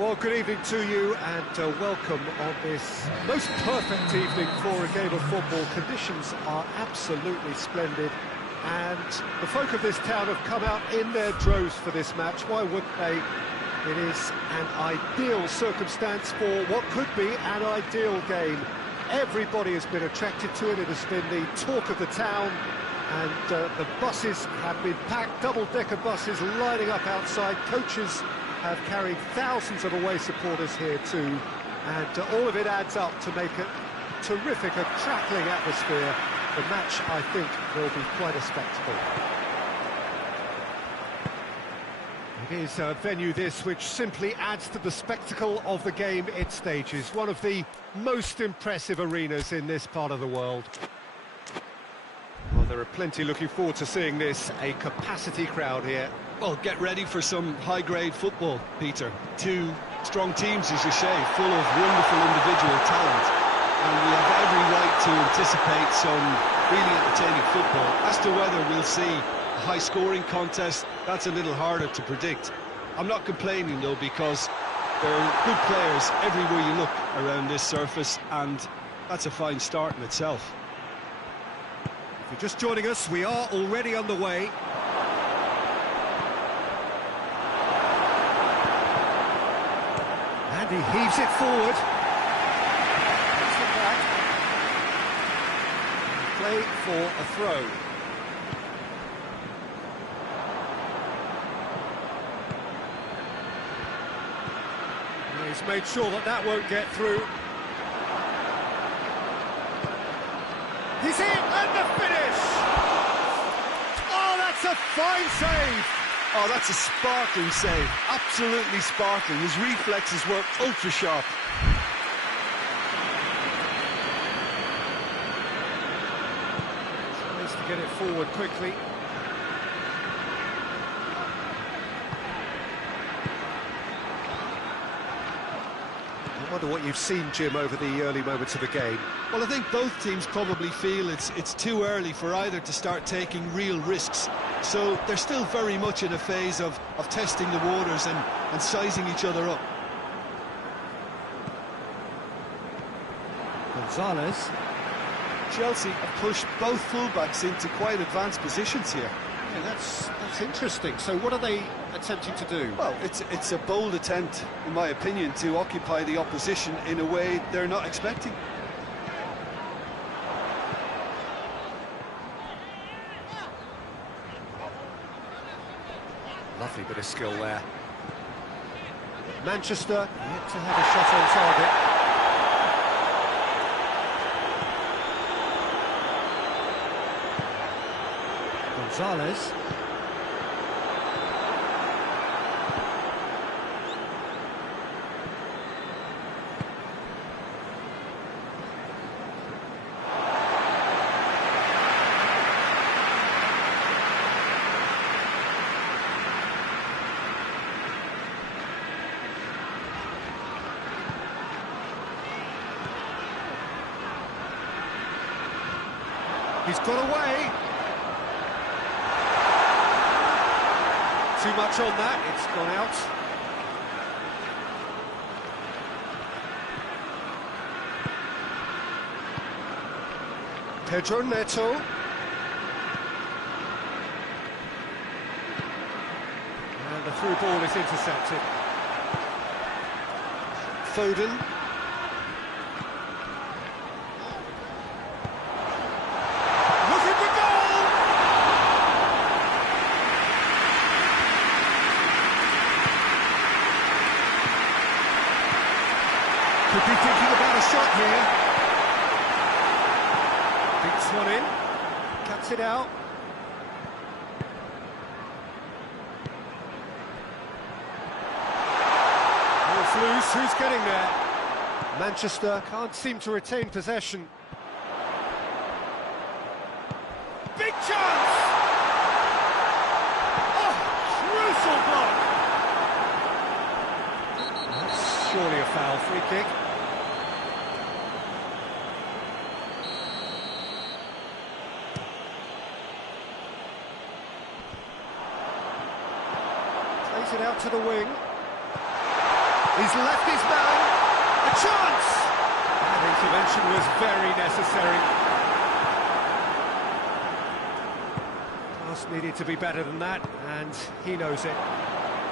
Well, good evening to you and welcome on this most perfect evening for a game of football. Conditions are absolutely splendid and the folk of this town have come out in their droves for this match. Why wouldn't they? It is an ideal circumstance for what could be an ideal game. Everybody has been attracted to it. It has been the talk of the town, and the buses have been packed, double-decker buses lining up outside. Coaches have carried thousands of away supporters here too, and all of it adds up to make a terrific, a crackling atmosphere. The match, I think, will be quite a spectacle. It is a venue this which simply adds to the spectacle of the game it stages. One of the most impressive arenas in this part of the world. Well, there are plenty looking forward to seeing this, a capacity crowd here. Well, get ready for some high-grade football, Peter. Two strong teams, as you say, full of wonderful individual talent. And we have every right to anticipate some really entertaining football. As to whether we'll see a high-scoring contest, that's a little harder to predict. I'm not complaining, though, because there are good players everywhere you look around this surface, and that's a fine start in itself. If you're just joining us, we are already underway. And he heaves it forward. That's it back. Play for a throw. He's made sure that that won't get through. He's in, and the finish! Oh, that's a fine save! Oh, that's a sparkling save, absolutely sparkling. His reflexes were ultra sharp. Tries to get it forward quickly. I wonder what you've seen, Jim, over the early moments of the game. Well, I think both teams probably feel it's too early for either to start taking real risks. So they're still very much in a phase of testing the waters and sizing each other up. Gonzalez. Chelsea have pushed both fullbacks into quite advanced positions here. Yeah, that's interesting. So what are they attempting to do? Well, it's a bold attempt, in my opinion, to occupy the opposition in a way they're not expecting. Lovely bit of skill there. Manchester yet to have a shot on target. Gonzalez. He's got away. Too much on that, it's gone out. Pedro Neto. And the through ball is intercepted. Foden. Could be thinking about a shot here. Beats one in, cuts it out. Ball's loose, who's getting there? Manchester can't seem to retain possession. Big chance! Oh, crucial block! That's surely a foul, free kick. Plays it out to the wing. He's left his man. A chance! That intervention was very necessary. Pass needed to be better than that, and he knows it.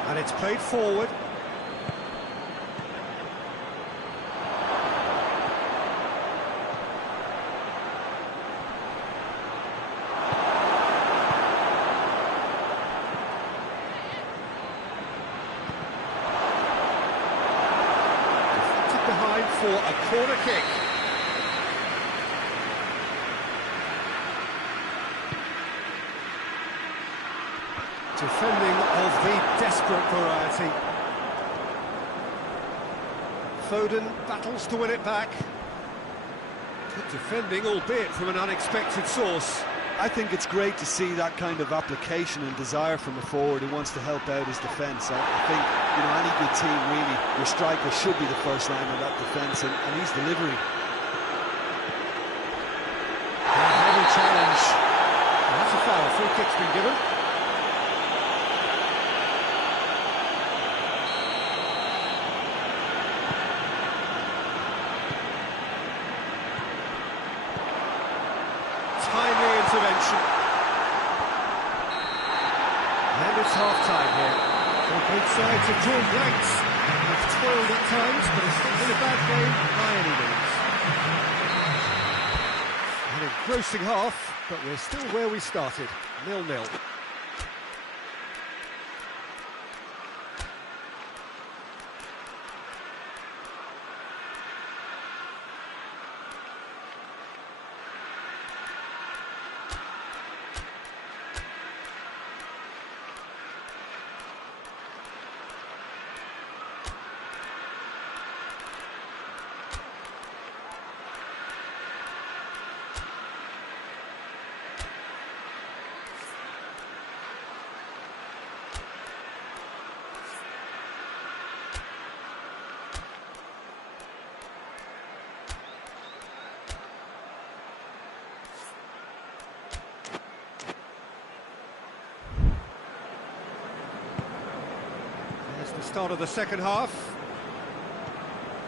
And it's played forward. Behind for a corner kick. Defending of the desperate variety. Foden battles to win it back. Good defending, albeit from an unexpected source. I think it's great to see that kind of application and desire from a forward who wants to help out his defence. I think, you know, any good team, really, your striker should be the first line of that defence, and he's delivering. A heavy challenge. And that's a foul. Free kick's been given. Timely intervention. And it's half-time here. Well, both sides have drawn blanks. They've toiled at times, but it's not been a bad game by any means. An engrossing half, but we're still where we started, 0-0. The start of the second half.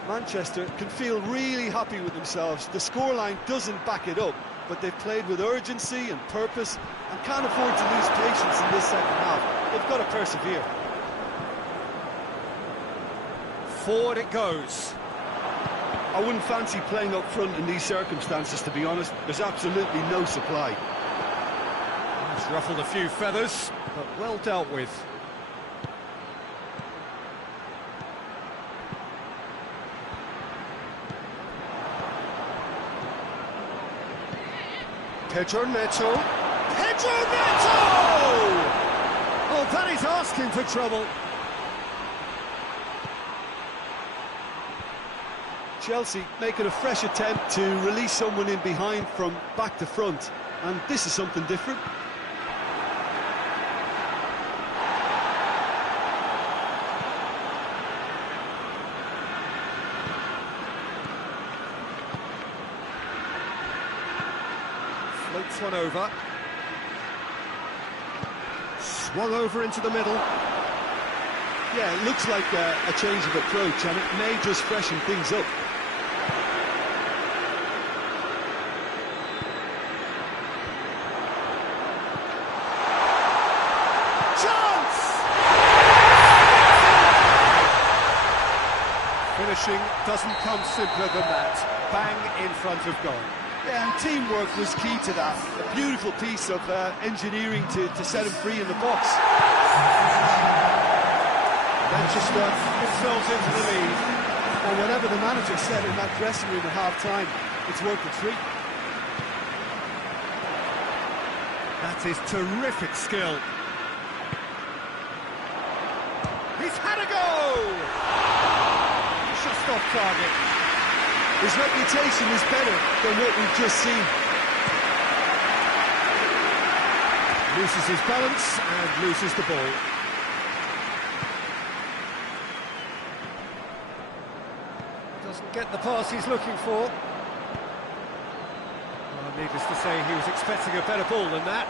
Manchester can feel really happy with themselves. The scoreline doesn't back it up, but they've played with urgency and purpose and can't afford to lose patience in this second half. They've got to persevere. Forward it goes. I wouldn't fancy playing up front in these circumstances, to be honest. There's absolutely no supply. He's ruffled a few feathers, but well dealt with. Pedro Neto! Pedro Neto! Oh, that is asking for trouble. Chelsea making a fresh attempt to release someone in behind from back to front, and this is something different. Floats one over. Swung over into the middle. Yeah, it looks like a change of approach, and it may just freshen things up. Chance! Finishing doesn't come simpler than that. Bang in front of goal. Yeah, and teamwork was key to that. A beautiful piece of engineering to set him free in the box. Manchester themselves into the lead. And whatever the manager said in that dressing room at half-time, it's worth the treat. That is terrific skill. He's had a go! Just off target. His reputation is better than what we've just seen. Loses his balance and loses the ball. Doesn't get the pass he's looking for. Well, needless to say, he was expecting a better ball than that.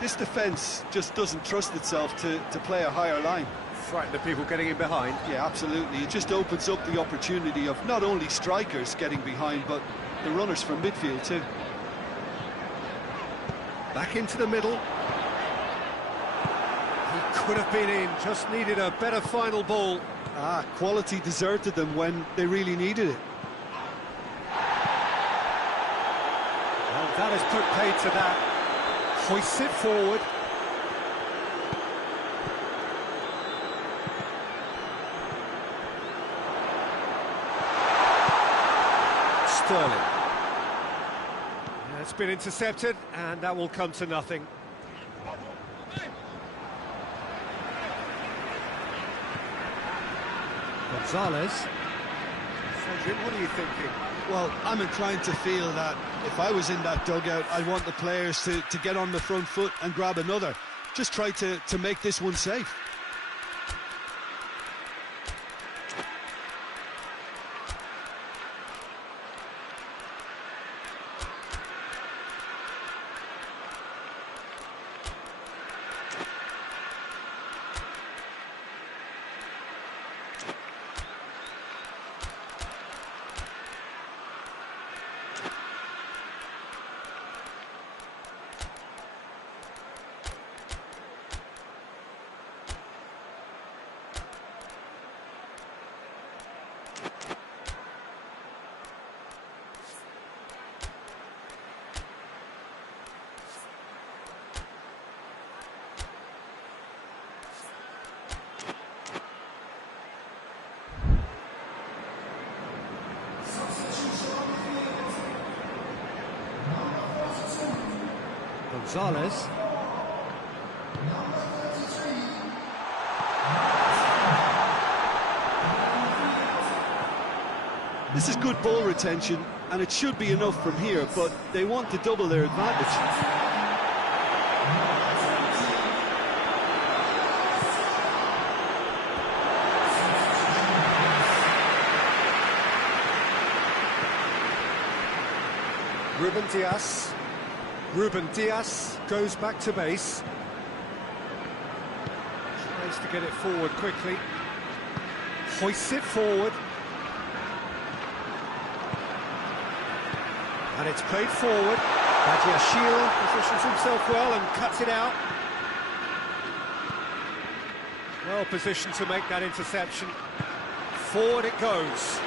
This defence just doesn't trust itself to play a higher line. Frightened of people getting in behind. Yeah, absolutely. It just opens up the opportunity of not only strikers getting behind, but the runners from midfield too. Back into the middle. He could have been in, just needed a better final ball. Quality deserted them when they really needed it. And that has put paid to that. Hoists it forward. Sterling. It's been intercepted, and that will come to nothing. Gonzalez. Cedric, what are you thinking? Well, I'm inclined to feel that if I was in that dugout, I'd want the players to get on the front foot and grab another. Just try to make this one safe. Gonzalez. This is good ball retention, and it should be enough from here, but they want to double their advantage. Ruben Dias goes back to base. Tries to get it forward quickly. Hoists it forward. And it's played forward. Diachi positions himself well and cuts it out. Well positioned to make that interception. Forward it goes.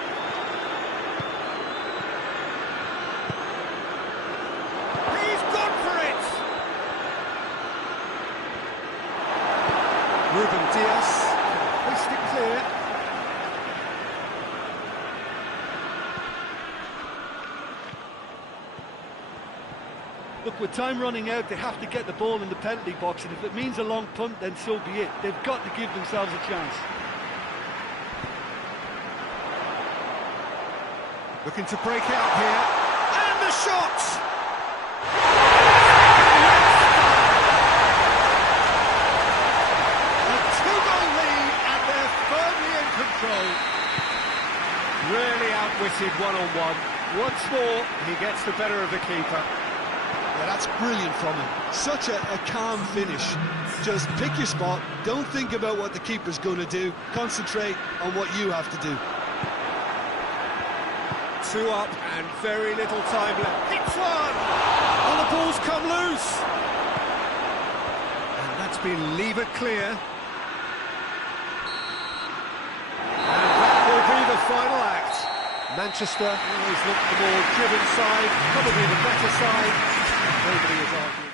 Ruben Dias, hoist it clear. Look, with time running out, they have to get the ball in the penalty box, and if it means a long punt, then so be it. They've got to give themselves a chance. Looking to break out here, and the shot! Really outwitted one-on-one. Once more, he gets the better of the keeper. Yeah, that's brilliant from him. Such a calm finish. Just pick your spot, don't think about what the keeper's going to do, concentrate on what you have to do. 2 up and very little time left. Hits one! And the ball's come loose! And that's been levered clear. The final act. Manchester always looked the more driven side, probably the better side. Nobody is arguing.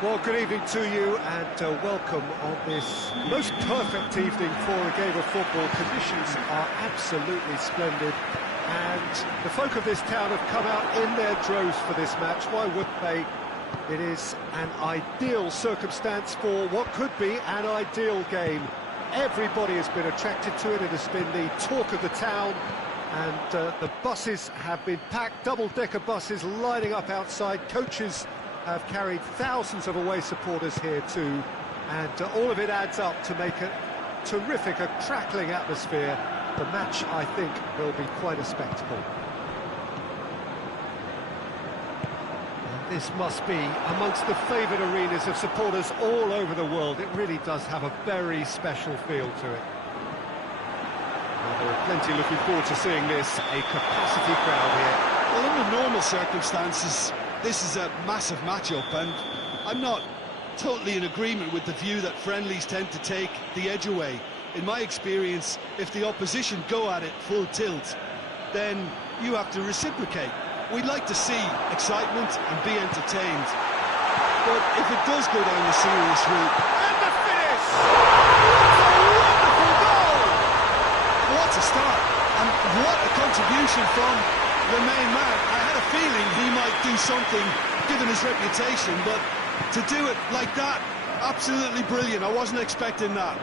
Well, good evening to you and welcome on this most perfect evening for a game of football. Conditions are absolutely splendid and the folk of this town have come out in their droves for this match. Why wouldn't they? It is an ideal circumstance for what could be an ideal game. Everybody has been attracted to it. It has been the talk of the town and the buses have been packed, double-decker buses lining up outside. Coaches have carried thousands of away supporters here too, and all of it adds up to make a terrific, a crackling atmosphere. The match, I think, will be quite a spectacle. And this must be amongst the favoured arenas of supporters all over the world. It really does have a very special feel to it. Well, there are plenty looking forward to seeing this, a capacity crowd here. Well, under normal circumstances, this is a massive matchup, and I'm not totally in agreement with the view that friendlies tend to take the edge away. In my experience, if the opposition go at it full tilt, then you have to reciprocate. We'd like to see excitement and be entertained. But if it does go down the serious route... And the finish! What a wonderful goal! What a start, and what a contribution from the main man. I had a feeling he might do something, given his reputation, but to do it like that, absolutely brilliant. I wasn't expecting that.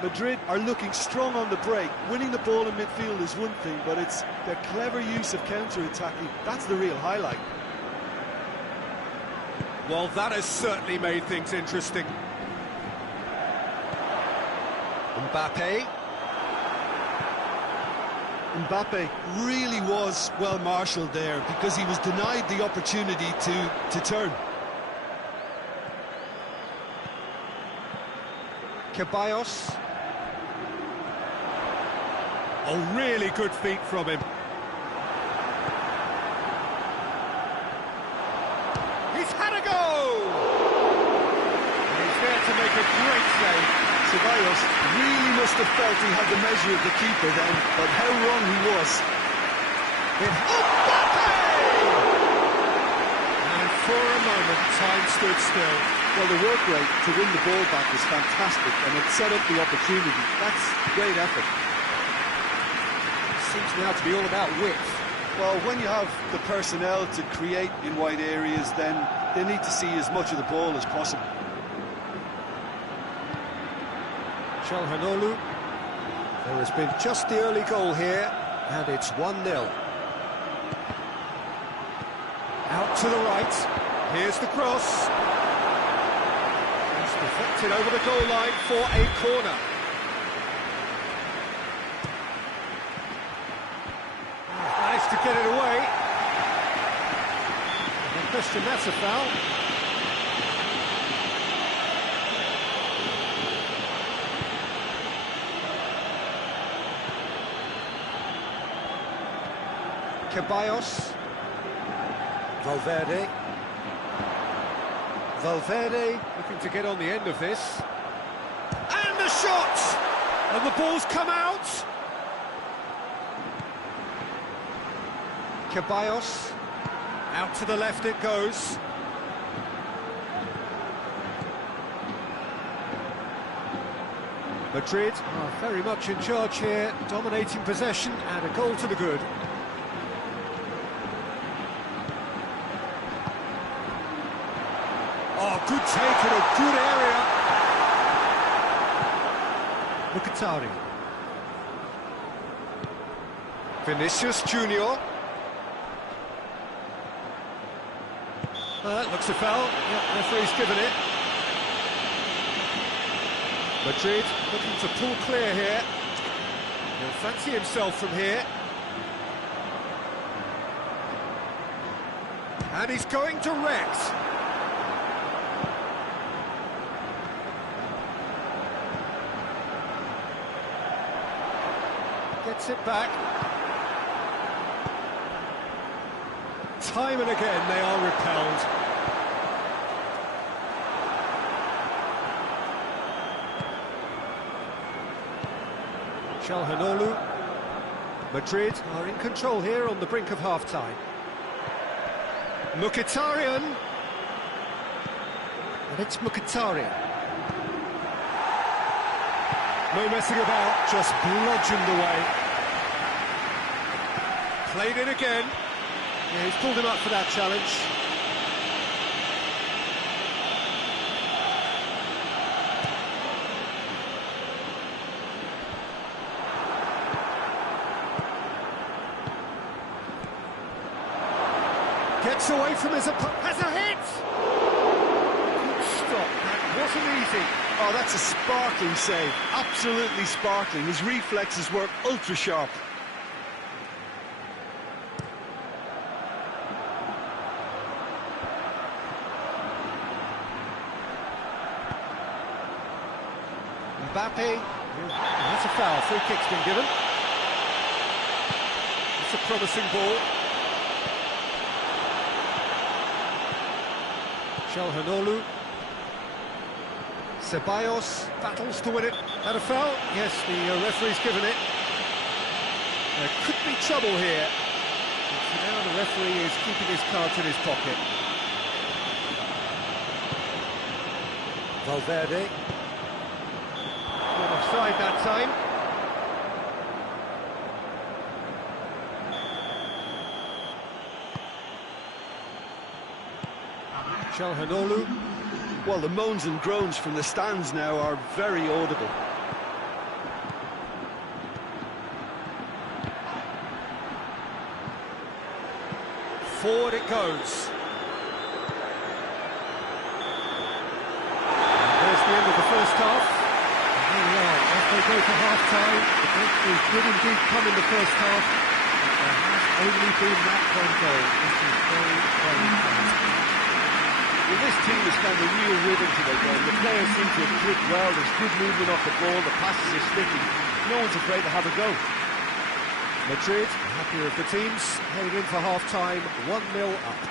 Madrid are looking strong on the break. Winning the ball in midfield is one thing, but it's their clever use of counter-attacking. That's the real highlight. Well, that has certainly made things interesting. Mbappe Really was well marshalled there, because he was denied the opportunity to turn. Ceballos. Oh, really good feet from him. He's had a go! And he's there to make a great save. Ceballos really must have felt he had the measure of the keeper then, but how wrong he was. Mbappe! And for a moment, time stood still. Well, the work rate to win the ball back was fantastic, and it set up the opportunity. That's great effort. Seems now to be all about width. Well, when you have the personnel to create in wide areas, then they need to see as much of the ball as possible. Calhanoglu. There has been just the early goal here, and it's 1-0. Out to the right. Here's the cross. It's deflected over the goal line for a corner. Managed to get it away. No question, that's a foul. Ceballos. Valverde looking to get on the end of this. And the shot! And the ball's come out! Ceballos. Out to the left it goes. Madrid are very much in charge here, dominating possession and a goal to the good. Oh, good take in a good area. Mkhitaryan. Vinicius Junior. That looks a foul. Yeah, referee's given it. Madrid looking to pull clear here. He'll fancy himself from here. And he's going direct. Gets it back. Time and again they are repelled. Calhanoglu. Madrid are in control here on the brink of half-time. Mkhitaryan. And it's Mkhitaryan. No messing about, just bludgeoned away. Played it again. Yeah, he's pulled him up for that challenge. Gets away from his opponent. Has a hit! Good stop. That wasn't easy. Oh, that's a sparkling save. Absolutely sparkling. His reflexes were ultra sharp. Mbappe. That's a foul. Free kick's been given. It's a promising ball. Çalhanoğlu. Ceballos battles to win it. Had a foul? Yes, the referee's given it. There could be trouble here. So now the referee is keeping his cards in his pocket. Valverde. Not offside that time. Çalhanoğlu. Well, the moans and groans from the stands now are very audible. Forward it goes. There's the end of the first half. Here we are, as they go to half-time. The breakthrough did indeed come in the first half. But there has only been that one goal. This is very, very close. Well, this team has found a real rhythm to their game. The players seem to have clicked well. There's good movement off the ball. The passes are sticking. No one's afraid to have a go. Madrid, happier of the teams, heading in for half-time, 1-0 up.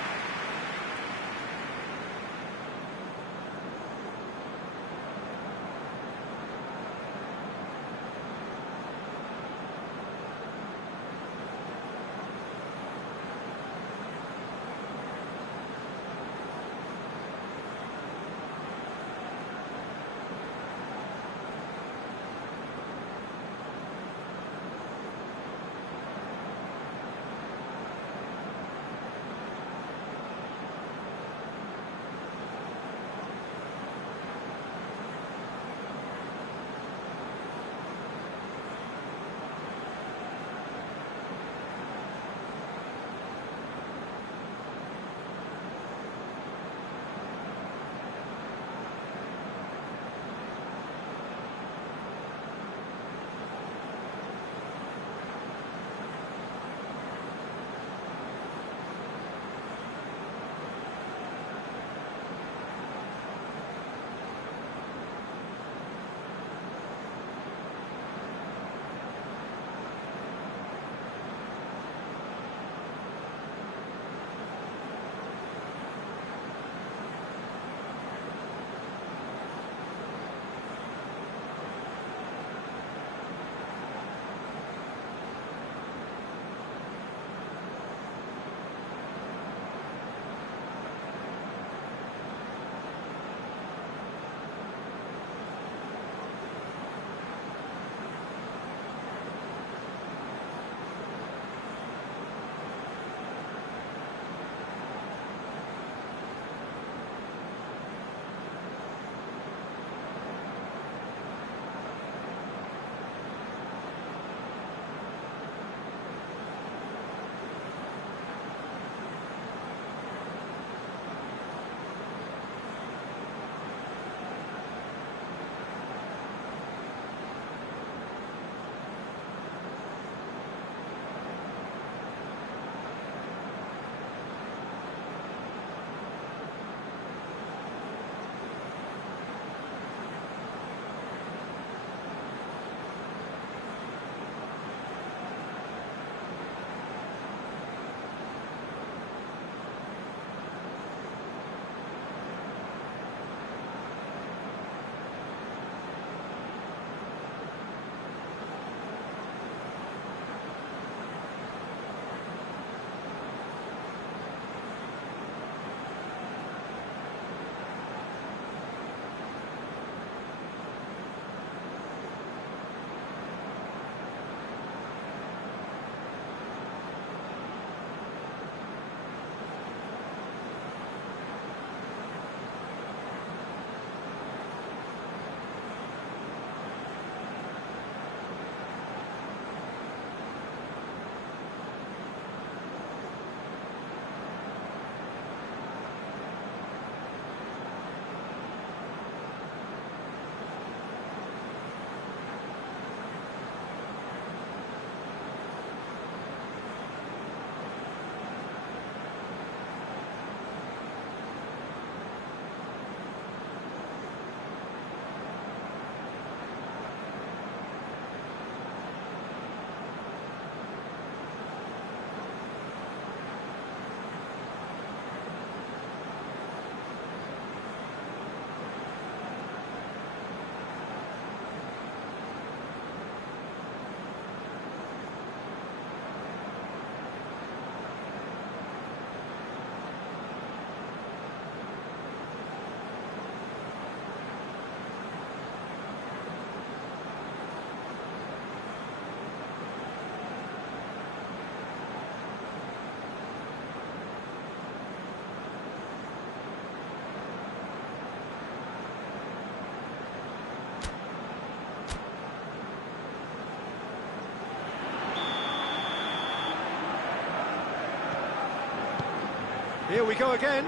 Here we go again.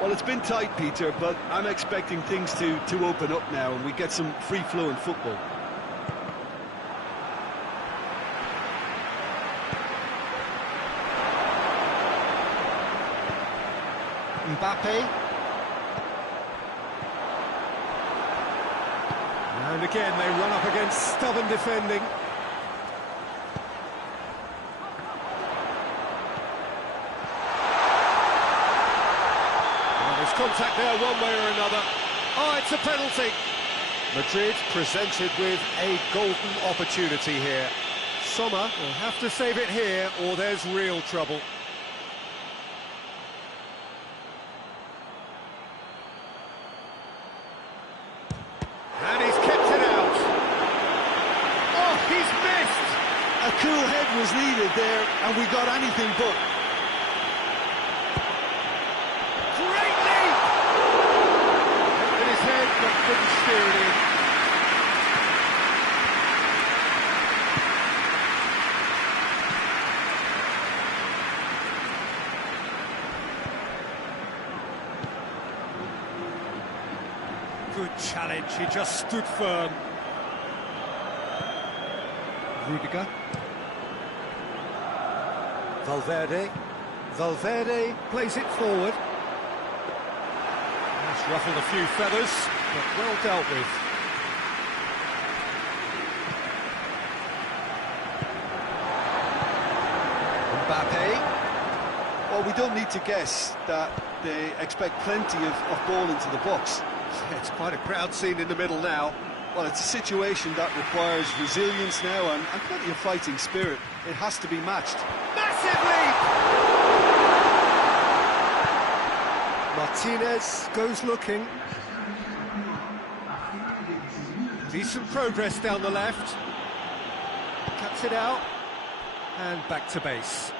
Well, it's been tight, Peter, but I'm expecting things to open up now and we get some free-flowing football. Mbappe. And again, they run up against stubborn defending. Well, there's contact there one way or another. Oh, it's a penalty. Madrid presented with a golden opportunity here. Sommer will have to save it here, or there's real trouble. And he's kept it out. Oh, he's missed! A cool head was needed there, and we got anything but. Great leap! Hit his head, but couldn't steer it in. Good challenge, he just stood firm. Rudiger. Valverde plays it forward. That's ruffled a few feathers, but well dealt with. Mbappe. Well, we don't need to guess that they expect plenty of ball into the box. It's quite a crowd scene in the middle now. Well, it's a situation that requires resilience now and plenty of fighting spirit. It has to be matched. Massive leap! Martinez goes looking. Decent progress down the left. Cuts it out. And back to base.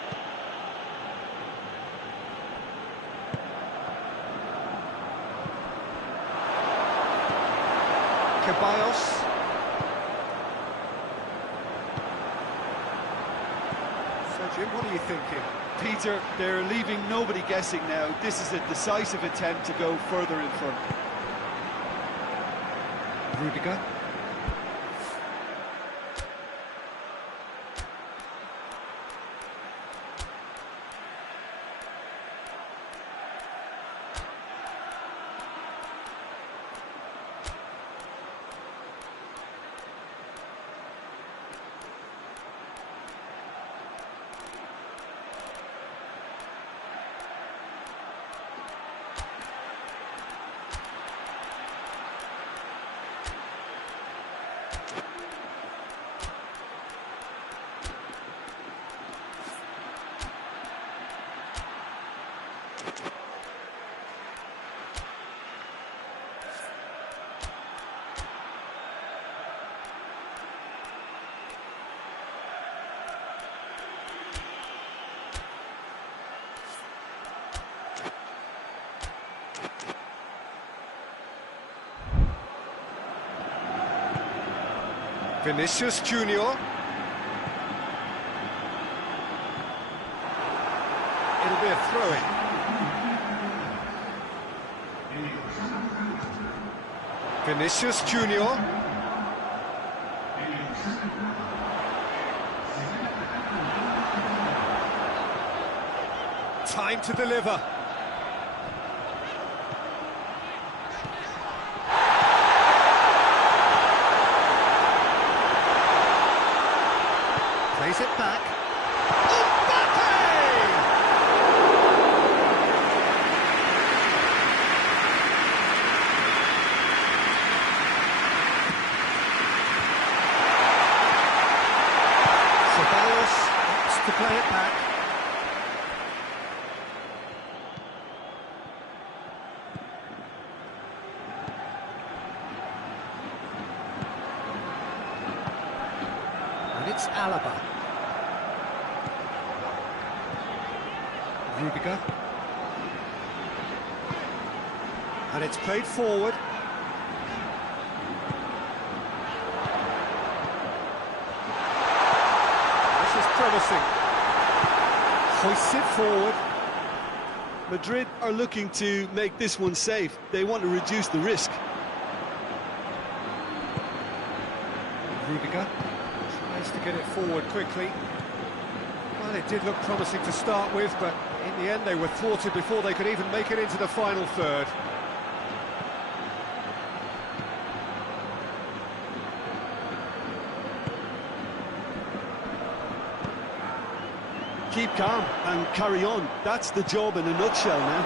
Ceballos. So, Jim, what are you thinking? Peter, they're leaving nobody guessing now. This is a decisive attempt to go further in front. Rudiger. Vinicius Junior. It'll be a throw-in. Vinicius Junior. Time to deliver. Plays it back. Mbappe! Ceballos opts to play it back. And it's Alaba. Rudiger. And it's played forward. This is promising. Hoists it forward. Madrid are looking to make this one safe. They want to reduce the risk. Rudiger tries to get it forward quickly. Well, it did look promising to start with, but in the end they were thwarted before they could even make it into the final third. Keep calm and carry on. That's the job in a nutshell now.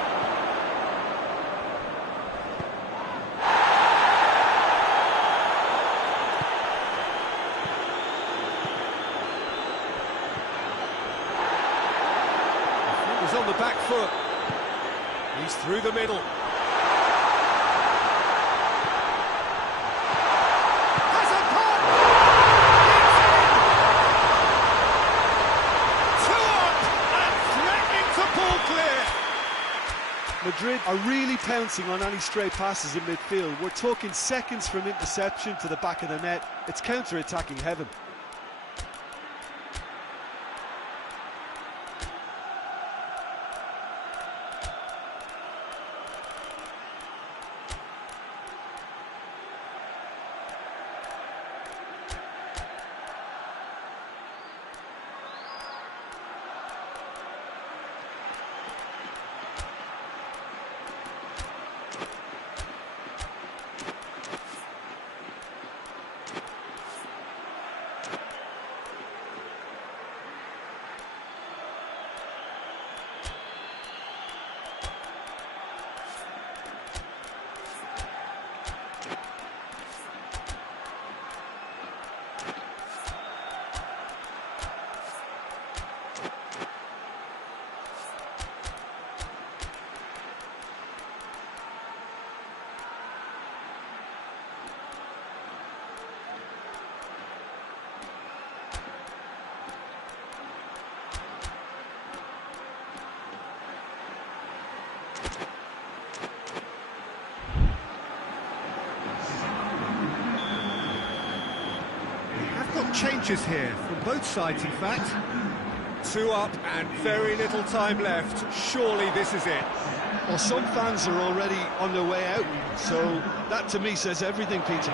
He's on the back foot. He's through the middle. Has a punt! It's in! 2 up and threatening to pull clear. Madrid are really pouncing on any stray passes in midfield. We're talking seconds from interception to the back of the net. It's counter-attacking heaven. Changes here from both sides, in fact. 2 up and very little time left. Surely this is it. Well, some fans are already on their way out, so that to me says everything, Peter.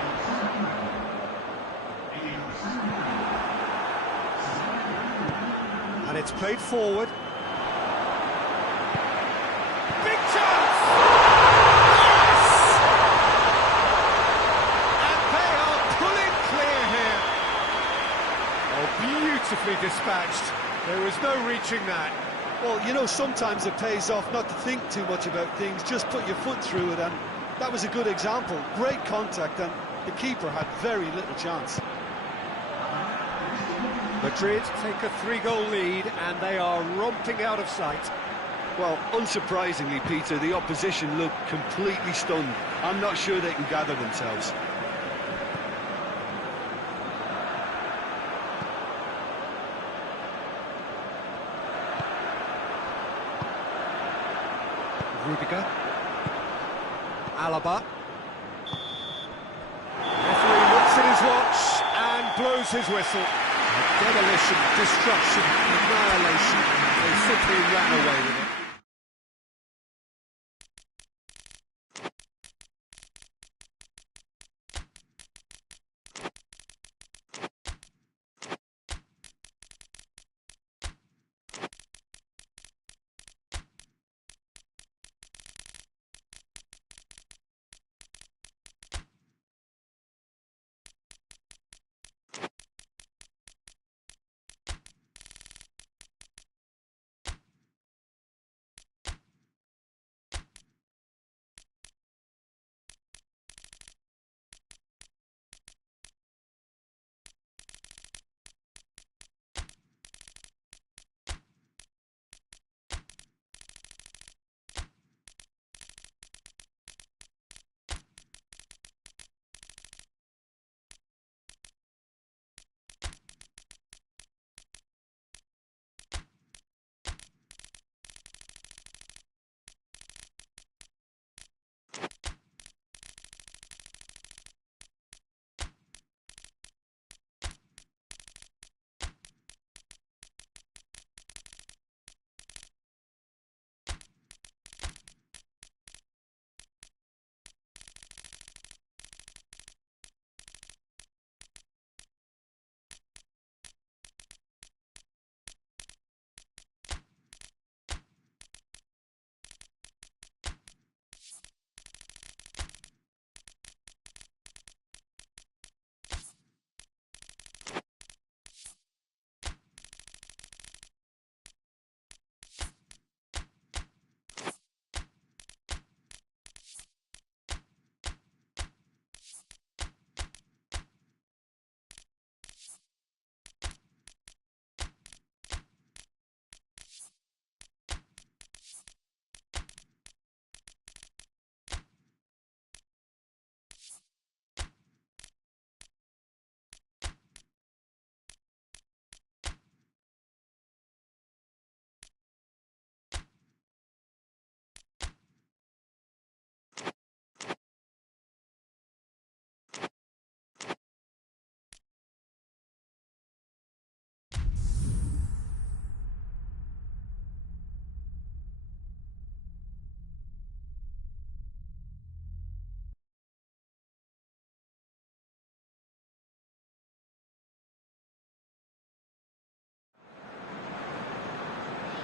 And it's played forward. Big chance! Beautifully dispatched. There was no reaching that. Well, you know, sometimes it pays off not to think too much about things, just put your foot through it, and that was a good example. Great contact, and the keeper had very little chance. Madrid take a 3-goal lead, and they are romping out of sight. Well, unsurprisingly, Peter, the opposition look completely stunned. I'm not sure they can gather themselves. Rudiger. Alaba. Referee looks at his watch and blows his whistle. Demolition, destruction, annihilation. They simply ran away with it.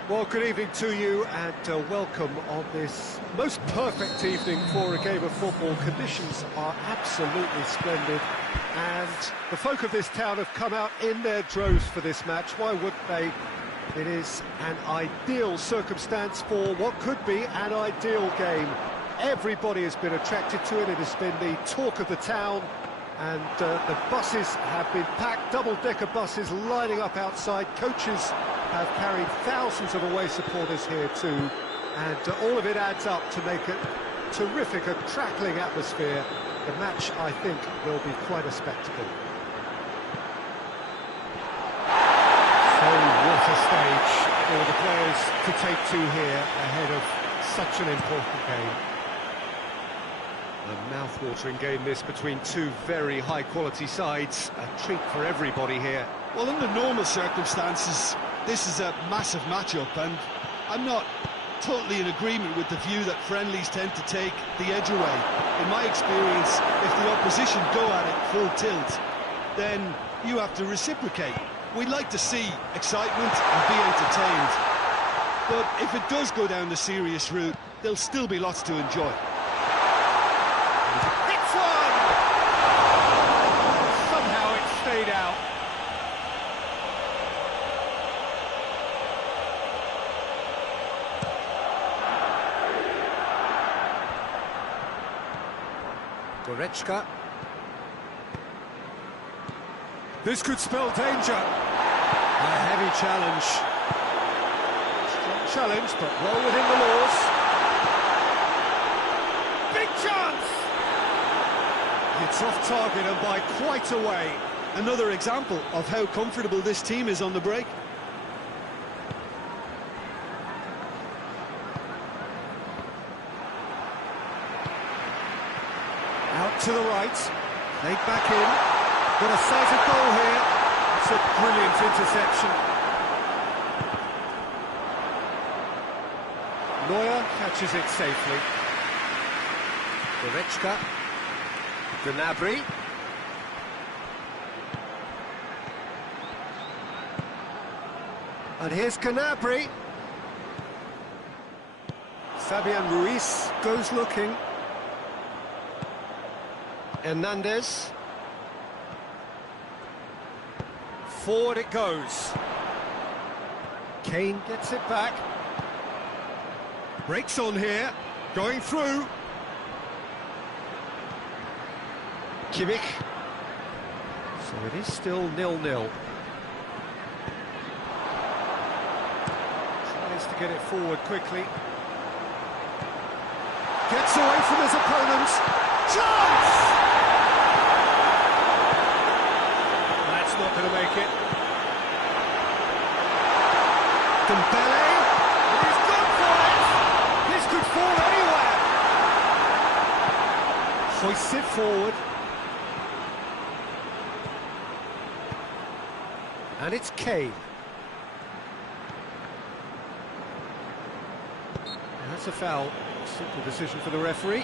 Well, good evening to you and welcome on this most perfect evening for a game of football. Conditions are absolutely splendid and the folk of this town have come out in their droves for this match. Why wouldn't they? It is an ideal circumstance for what could be an ideal game. Everybody has been attracted to it. It has been the talk of the town. And the buses have been packed, double-decker buses lining up outside. Coaches have carried thousands of away supporters here too. And all of it adds up to make it terrific, a crackling atmosphere. The match, I think, will be quite a spectacle. So what a stage for the players to take to here ahead of such an important game. A mouth-watering game this between two very high-quality sides. A treat for everybody here. Well, under normal circumstances, this is a massive matchup, and I'm not totally in agreement with the view that friendlies tend to take the edge away. In my experience, if the opposition go at it full tilt, then you have to reciprocate. We'd like to see excitement and be entertained. But if it does go down the serious route, there'll still be lots to enjoy. Somehow it stayed out. Goretzka. This could spell danger. A heavy challenge. Strong challenge, but well within the laws. Big chance! It's off target and by quite a way. Another example of how comfortable this team is on the break. Out to the right. Played back in. Got a sighted goal here. It's a brilliant interception. Neuer catches it safely. Goretzka. Gnabry. And here's Gnabry. Fabian Ruiz goes looking. Hernandez. Forward it goes. Kane gets it back. Breaks on here. Going through. Kimmich. So it is still 0-0. Tries to get it forward quickly. Gets away from his opponent. Chance! That's not going to make it. Dembele. He's gone for it! This could fall anywhere! Hoists it forward. And it's Kane. And that's a foul. Simple decision for the referee.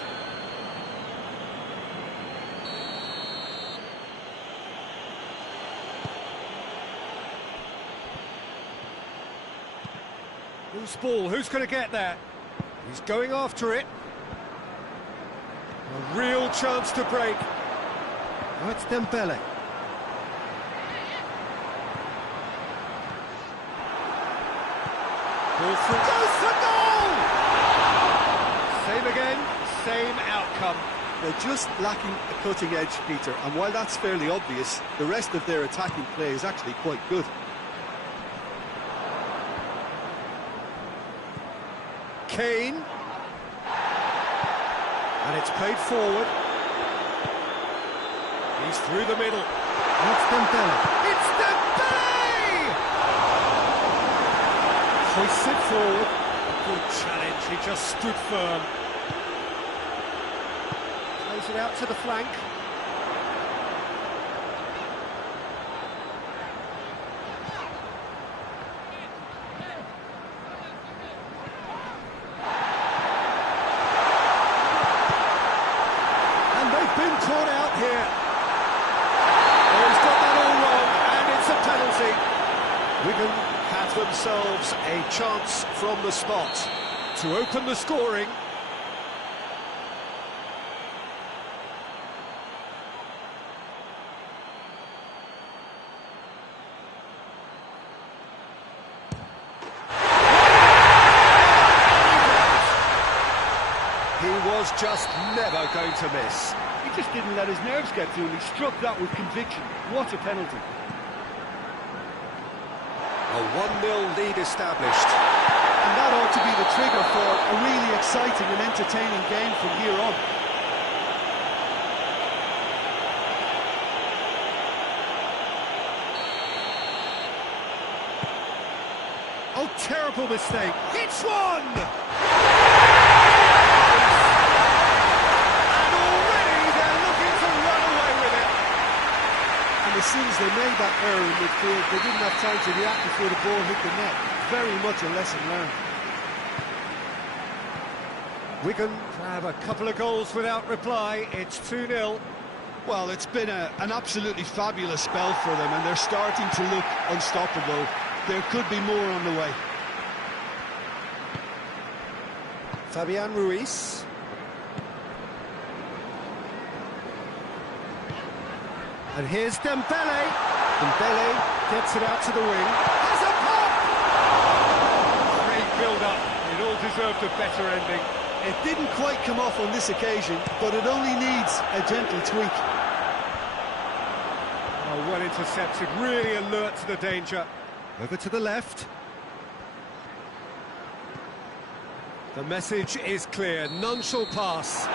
Loose ball, who's going to get there? He's going after it. A real chance to break. Oh, it's Dembele. Ball through. Goes for goal! Same again, same outcome. They're just lacking a cutting edge, Peter, and while that's fairly obvious, the rest of their attacking play is actually quite good. Kane. And it's played forward. He's through the middle. That's Dembele. It's Dembele! Hoists it forward. Good challenge, he just stood firm. Plays it out to the flank. Been caught out here. Oh, he's got that all wrong, and it's a penalty. Wigan have themselves a chance from the spot to open the scoring. He was just never going to miss. He just didn't let his nerves get to him. He struck that with conviction. What a penalty. A 1-0 lead established. And that ought to be the trigger for a really exciting and entertaining game from here on. Oh, terrible mistake. It's one! And already they're looking to run away with it. And as soon as they made that error in midfield, they didn't have time to react before the ball hit the net. Very much a lesson learned. Wigan have a couple of goals without reply. It's 2-0. Well, it's been an absolutely fabulous spell for them, and they're starting to look unstoppable. There could be more on the way. Fabian Ruiz. And here's Dembele. Dembele gets it out to the wing. Has a pop! Great build-up. It all deserved a better ending. It didn't quite come off on this occasion, but it only needs a gentle tweak. Oh, well intercepted, really alert to the danger. Over to the left. The message is clear, none shall pass.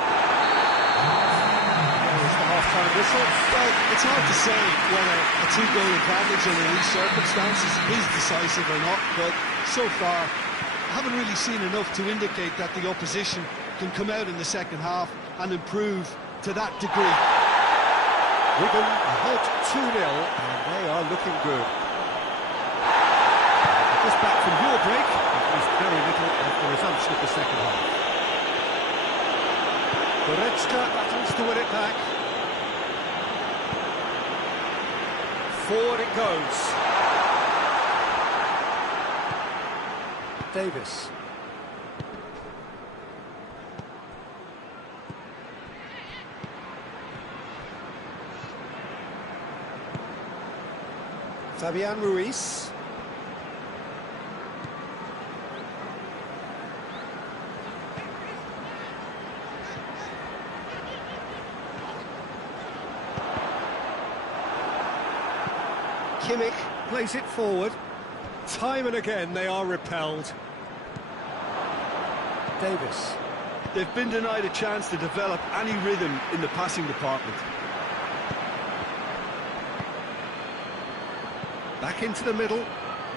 There's the half-time whistle. Well, it's hard to say whether a two-goal advantage under these circumstances is decisive or not, but so far, I haven't really seen enough to indicate that the opposition can come out in the second half and improve to that degree. Wigan ahead 2-0, and they are looking good. Just back from your break, at least very little of the resumption of the second half. Goretzka battles to win it back. Forward it goes. Davis. Fabian Ruiz. Kimmich plays it forward. Time and again they are repelled. Davis. They've been denied a chance to develop any rhythm in the passing department. Back into the middle.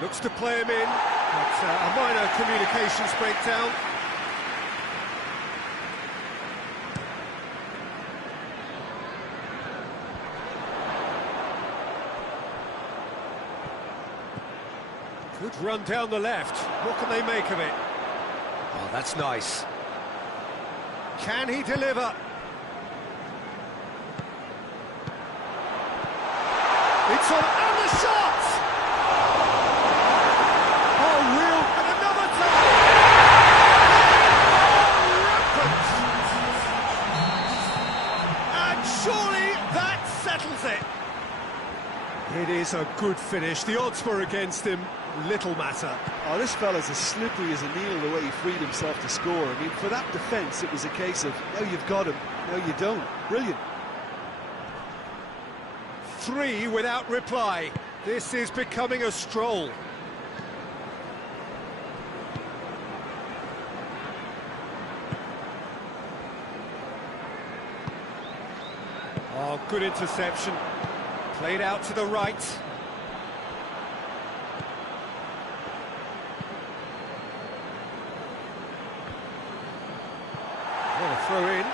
Looks to play him in. But a minor communications breakdown. Good run down the left. What can they make of it? Oh, that's nice. Can he deliver? It's on, and the shot! Oh, real, and another time! Oh, rampant! And surely that settles it. It is a good finish. The odds were against him. Little matter. Oh, this fella's as slippery as a needle the way he freed himself to score. I mean, for that defence, it was a case of, now you've got him, now you don't. Brilliant. 3 without reply. This is becoming a stroll. Oh, good interception. Played out to the right. What a throw in.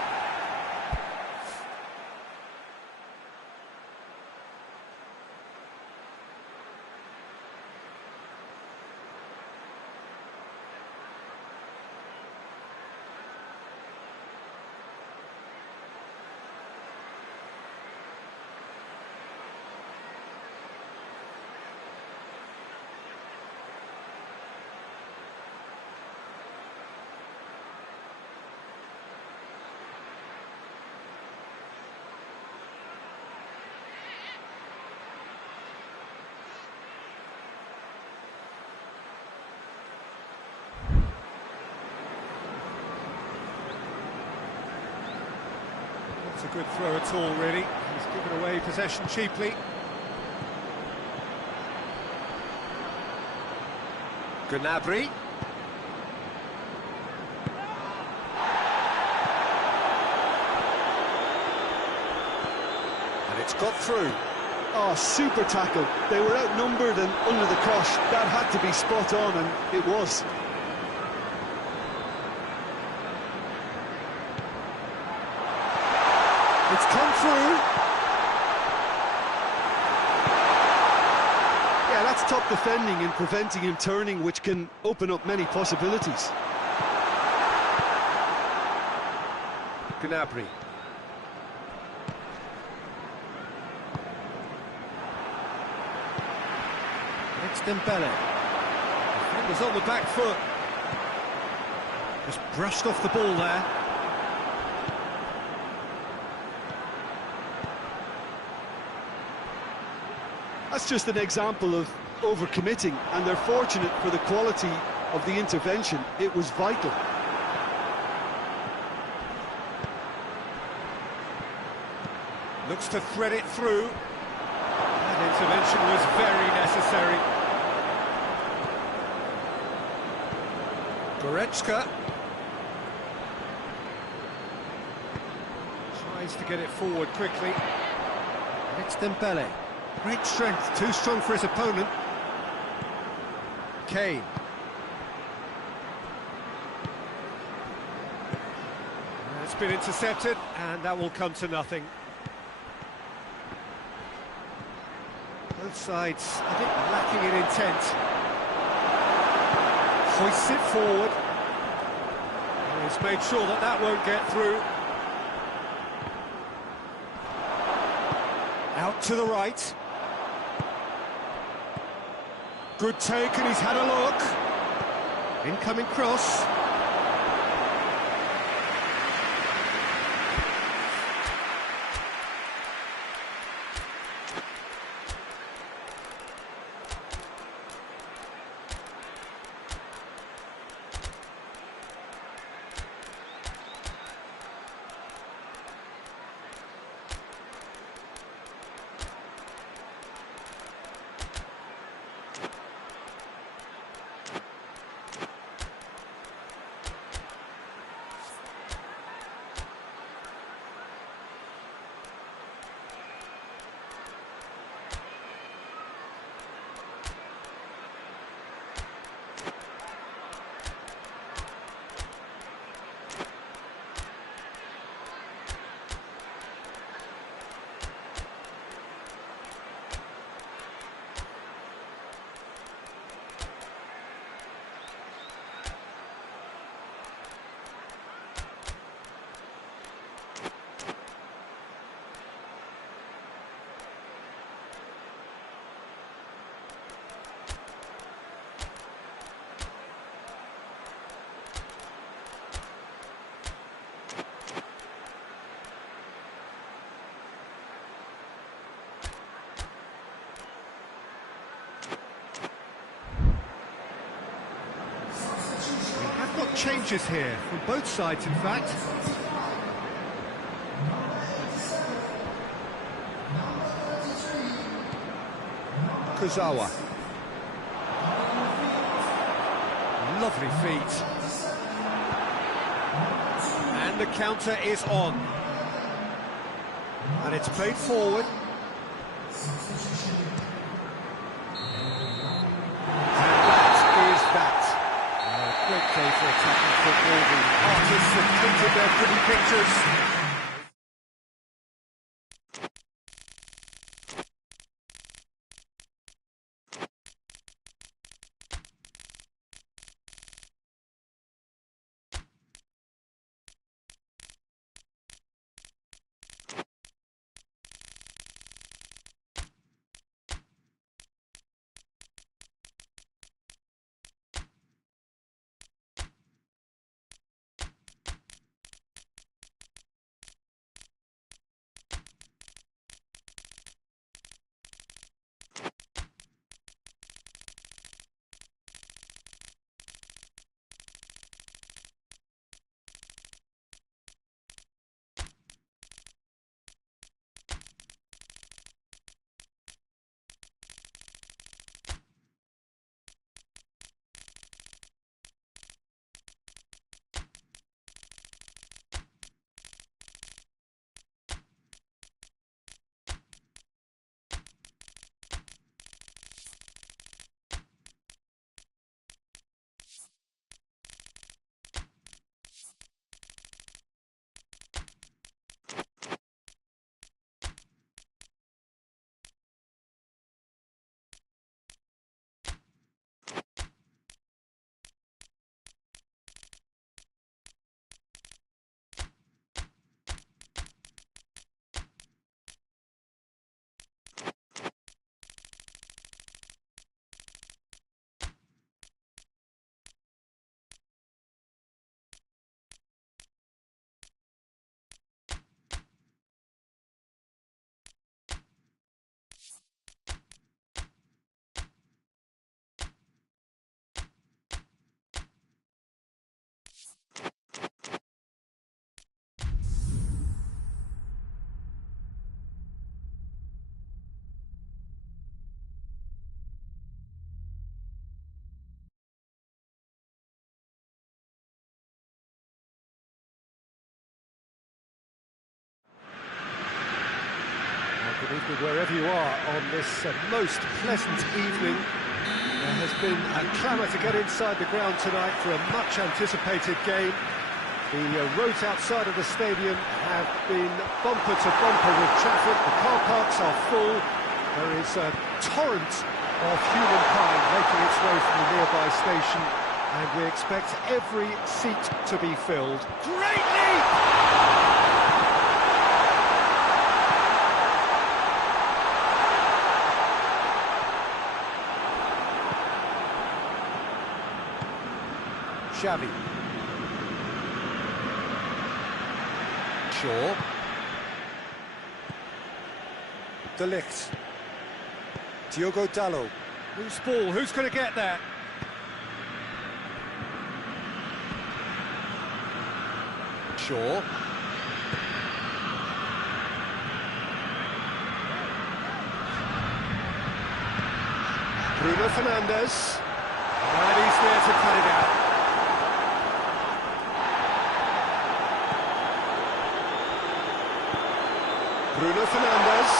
a good throw at all, really. He's given away possession cheaply. Gnabry. And it's got through. Oh, super tackle. They were outnumbered and under the cosh. That had to be spot on, and it was. It's come through. Yeah, that's top defending and preventing him turning, which can open up many possibilities. Gnabry. It's Dembele. Defenders on the back foot. Just brushed off the ball there. That's just an example of overcommitting, and they're fortunate for the quality of the intervention. It was vital. Looks to thread it through. That intervention was very necessary. Goretzka tries to get it forward quickly. It's Dembele. Great strength, too strong for his opponent. Kane. It's been intercepted, and that will come to nothing. Both sides, I think, lacking in intent. Hoists it forward. And he's made sure that that won't get through. Out to the right. Good take, and he's had a look. Incoming cross. Changes here from both sides, in fact. Kurzawa. Lovely feet. And the counter is on. And it's played forward. And that is that. Great day for attacking football. The artists have painted their pretty pictures. Good evening wherever you are on this most pleasant evening. There has been a clamour to get inside the ground tonight for a much-anticipated game. The roads outside of the stadium have been bumper to bumper with traffic. The car parks are full. There is a torrent of humankind making its way from the nearby station, and we expect every seat to be filled. Great leap! Xavi. Shaw. De Ligt. Diogo Dalot. Loose ball, who's going to get that? Shaw. Bruno Fernandes. And he's there to cut it out. Bruno Fernandes.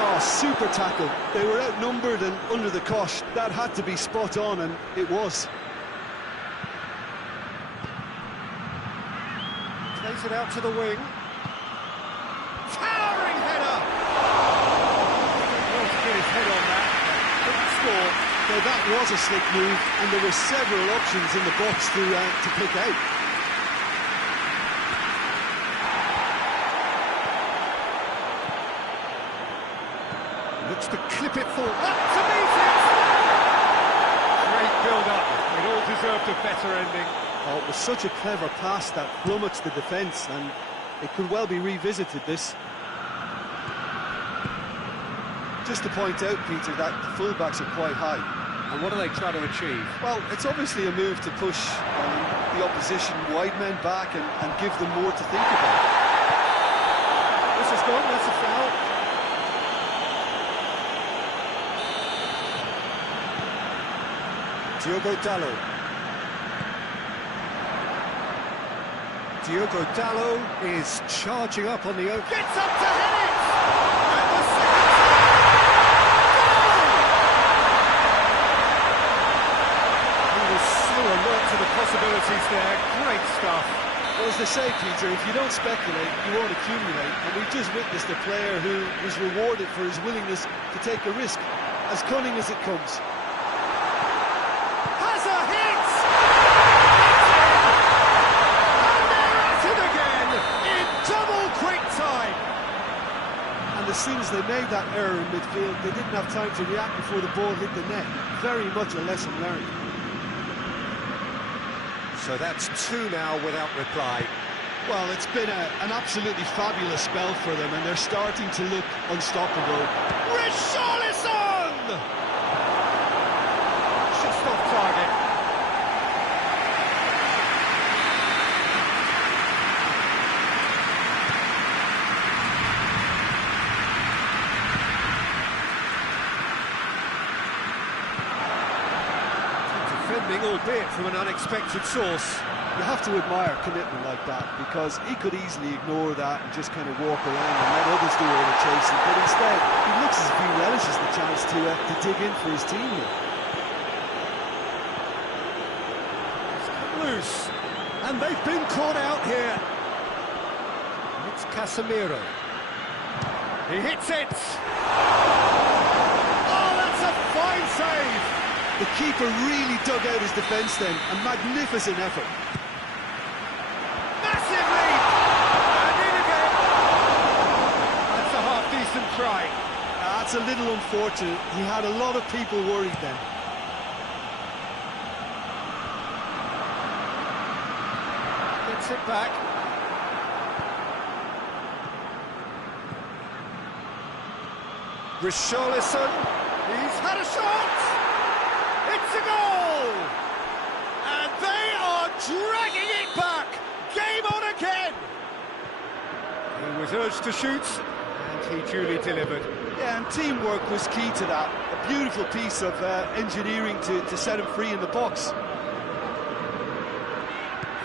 Oh, super tackle. They were outnumbered and under the cosh. That had to be spot on, and it was. Plays it out to the wing. Towering header! Well, to get his head on that. Couldn't score. Now, that was a slick move, and there were several options in the box to pick out. Looks to clip it forward. Up to meet it! Great build-up. It all deserved a better ending. Oh, it was such a clever pass that flummoxed the defence, and it could well be revisited, this. Just to point out, Peter, that the fullbacks are quite high. And what are they trying to achieve? Well, it's obviously a move to push the opposition wide men back and give them more to think about. This is gone, that's a foul. Diogo Dalot. Diogo Dalot is charging up on the open. Gets up to head it! And the second He was so alert to the possibilities there. Great stuff. Well, as they say, Peter, if you don't speculate, you won't accumulate. And we've just witnessed a player who was rewarded for his willingness to take a risk, as cunning as it comes. Has a hit! And they're at it again in double quick time. And as soon as they made that error in midfield, they didn't have time to react before the ball hit the net. Very much a lesson learned. So that's two now without reply. Well, it's been an absolutely fabulous spell for them, and they're starting to look unstoppable. Richarlison! Just off target. Defending, albeit from an unexpected source. You have to admire commitment like that, because he could easily ignore that and just kind of walk around and let others do all the chasing, but instead he looks as if he relishes the chance to dig in for his team here. It's cut loose, and they've been caught out here. It's Casemiro. He hits it. Oh, that's a fine save. The keeper really dug out his defence then, a magnificent effort. Massive leap! And in again! That's a half-decent try. That's a little unfortunate. He had a lot of people worried then. Gets it back. Richarlison. He's had a shot! It's a goal! And they are dragging it back! Game on again! He was urged to shoot, and he duly delivered. Yeah, and teamwork was key to that. A beautiful piece of engineering to set him free in the box.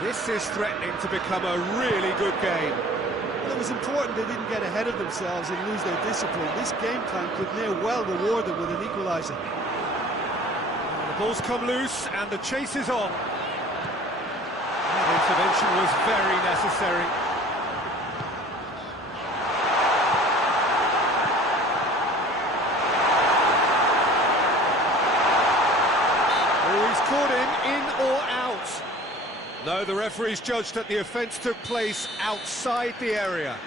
This is threatening to become a really good game. There was important they didn't get ahead of themselves and lose their discipline. This game plan could near well reward them with an equaliser. The ball's come loose and the chase is on. That intervention was very necessary. Oh, he's caught him, in or out? No, the referee's judged that the offence took place outside the area.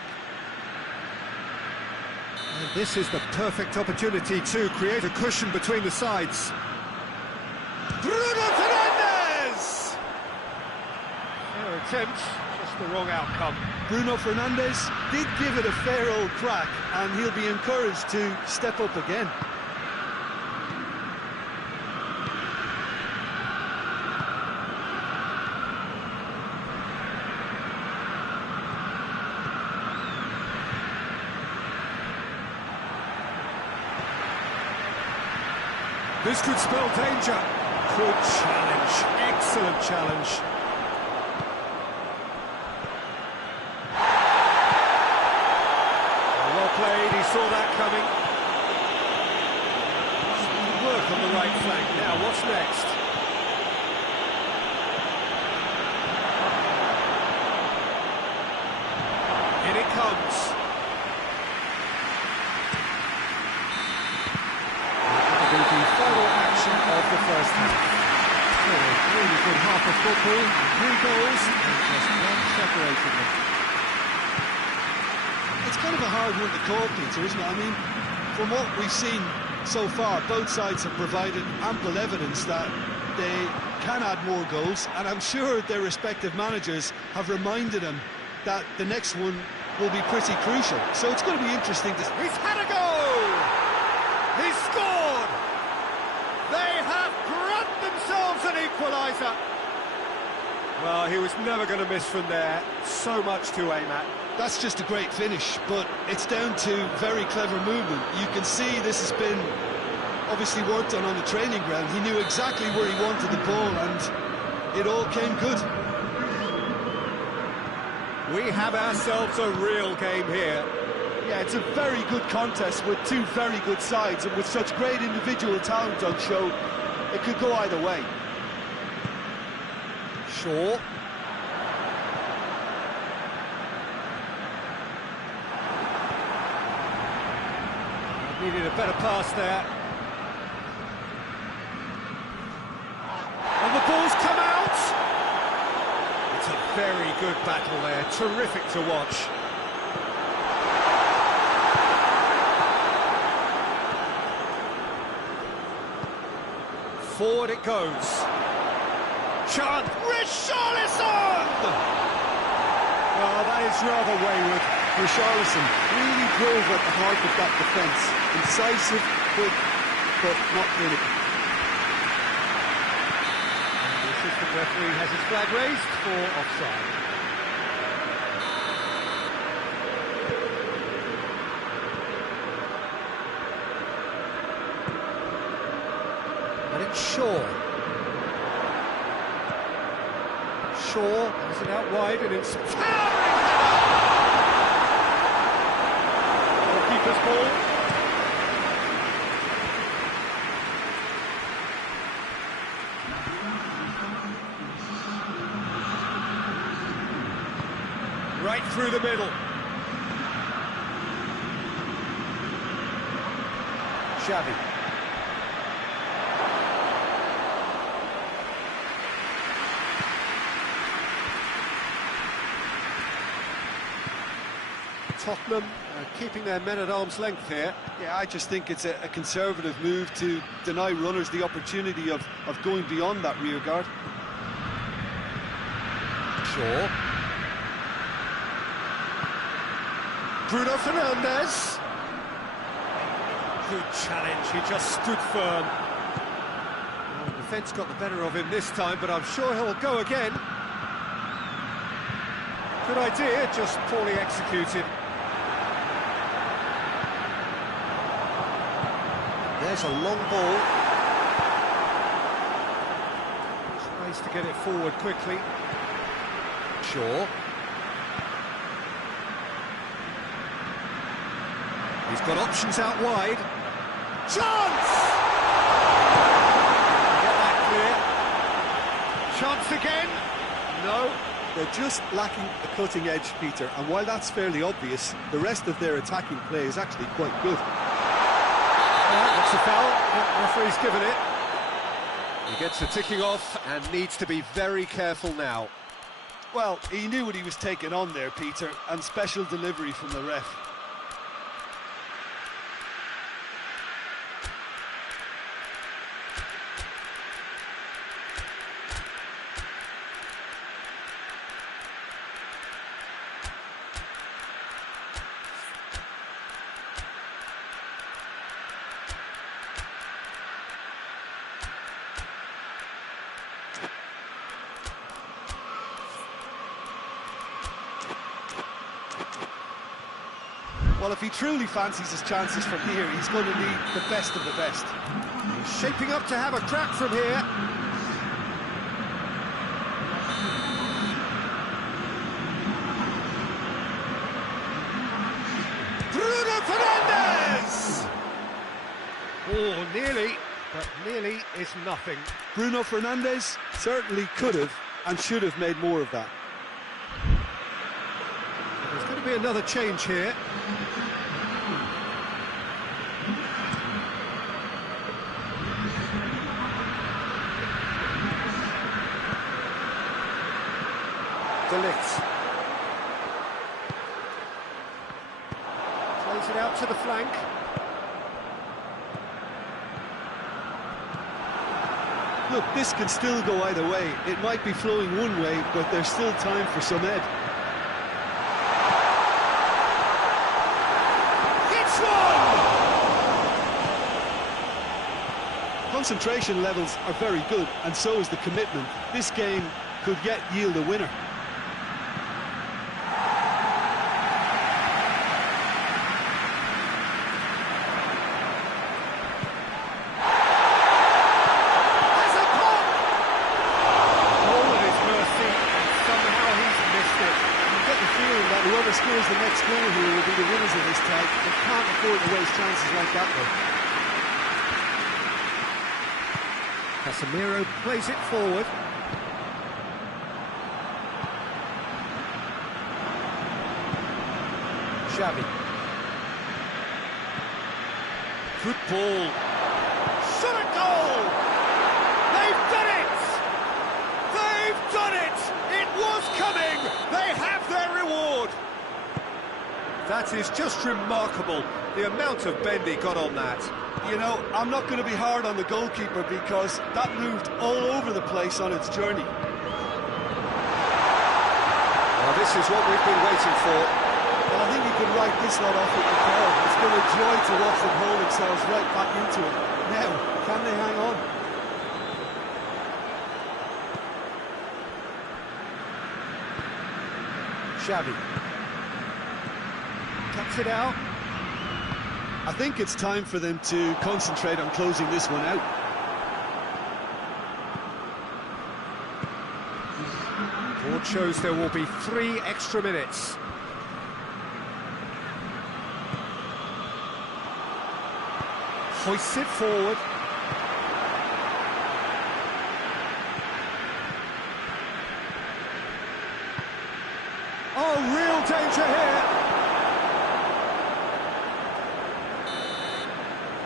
And this is the perfect opportunity to create a cushion between the sides. Bruno Fernandes! Fair attempt, just the wrong outcome. Bruno Fernandes did give it a fair old crack, and he'll be encouraged to step up again. This could spell danger. Good challenge, excellent challenge. Well played, he saw that coming. Good work on the right flank. Now, what's next? In it comes. The final action of the first half. Oh, a really good half of football, 3 goals, and just one separating them. It's kind of a hard one to call, Peter, isn't it? I mean, from what we've seen so far, both sides have provided ample evidence that they can add more goals, and I'm sure their respective managers have reminded them that the next one will be pretty crucial. So it's going to be interesting to... He's had a goal! He's scored! They have grabbed themselves an equaliser. Well, he was never going to miss from there. So much to aim at. That's just a great finish, but it's down to very clever movement. You can see this has been obviously worked on the training ground. He knew exactly where he wanted the ball, and it all came good. We have ourselves a real game here. Yeah, it's a very good contest with two very good sides, and with such great individual talent, DoanGioi, it could go either way. Shaw. Needed a better pass there. And the ball's come out! It's a very good battle there, terrific to watch. Forward it goes. Chance! Richarlison! Well, that is rather wayward. Richarlison really drove at the heart of that defence. Incisive, quick, but not clinical. And the assistant referee has his flag raised for offside. And it's Shaw. Shaw has it out wide, and it's towering! Keeper's ball. Right through the middle. Xavi. Tottenham keeping their men at arm's length here. Yeah, I just think it's a conservative move to deny runners the opportunity of going beyond that rear guard. Shaw. Bruno Fernandes. Good challenge, he just stood firm. Well, the defence got the better of him this time, but I'm sure he'll go again. Good idea, just poorly executed. There's a long ball. Tries to get it forward quickly. Shaw. He's got options out wide. Chance! Get that clear. Chance again. No. They're just lacking a cutting edge, Peter, and while that's fairly obvious, the rest of their attacking play is actually quite good. That's a foul. The referee's given it. He gets the ticking off and needs to be very careful now. Well, he knew what he was taking on there, Peter, and special delivery from the ref. Well, if he truly fancies his chances from here, he's going to need the best of the best. He's shaping up to have a crack from here. Bruno Fernandes! Oh, nearly, but nearly is nothing. Bruno Fernandes certainly could have and should have made more of that. There's going to be another change here. Delict. Plays it out to the flank. Look, this can still go either way. It might be flowing one way, but there's still time for some ed. Hits one! Concentration levels are very good, and so is the commitment. This game could yet yield a winner. Whoever scores the next goal here will be the winners of this tie. They can't afford to waste chances like that though. Casemiro plays it forward. Xavi. Good ball. Shot goal! They've done it! They've done it! It was coming! They have their reward! That is just remarkable, the amount of bend he got on that. You know, I'm not going to be hard on the goalkeeper because that moved all over the place on its journey. Well, this is what we've been waiting for. Well, I think you could write this lot off with the ball. It's been a joy to watch them hold themselves right back into it. Now, can they hang on? Xavi. Cuts it out. I think it's time for them to concentrate on closing this one out. Board shows there will be 3 extra minutes. Hoists it forward. Oh, real danger here.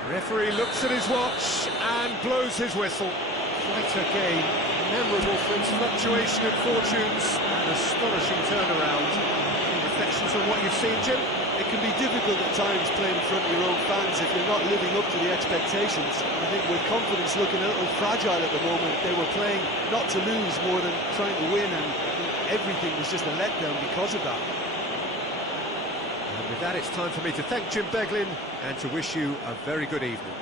Referee looks at his watch and blows his whistle. Quite a game, memorable for its fluctuation in fortunes and astonishing turnaround. Any reflections on what you've seen, Jim? It can be difficult at times playing in front of your own fans if you're not living up to the expectations. I think with confidence looking a little fragile at the moment, they were playing not to lose more than trying to win, and everything was just a letdown because of that. And with that, it's time for me to thank Jim Beglin and to wish you a very good evening.